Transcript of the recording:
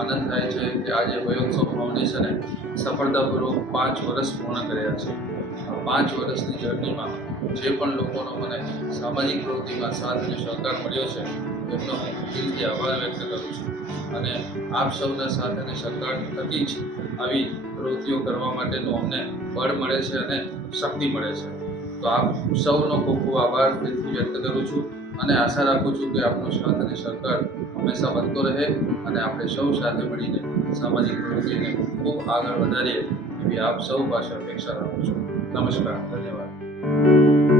આનંદ થાય છે કે આજે વયોત્સવ ફાઉન્ડેશને સફળતાપૂર્વક 5 વર્ષ પૂર્ણ કર્યા છે. આ 5 વર્ષની જર્નીમાં જે પણ લોકોનો મને સામાજિક પ્રવૃત્તિમાં સાથ અને સહકાર મળ્યો છે એમનો હું દિલથી આભાર વ્યક્ત કરું છું. અને આપ સૌના સાથ અને સહકાર થકી જ આવી પ્રવૃત્તિઓ કરવા માટેનું અમને બળ મળે છે અને શક્તિ મળે છે. તો આપ સૌનો ખૂબ ખૂબ આભાર દિલથી વ્યક્ત કરું છું અને આશા રાખું છું કે આપનો સાથ અને સહકાર હંમેશા બનતો રહે અને આપણે સૌ સાથે મળીને સામાજિક પ્રવૃત્તિને ખૂબ આગળ વધારીએ એવી આપ સૌ પાસે અપેક્ષા રાખું છું. નમસ્કાર, ધન્યવાદ.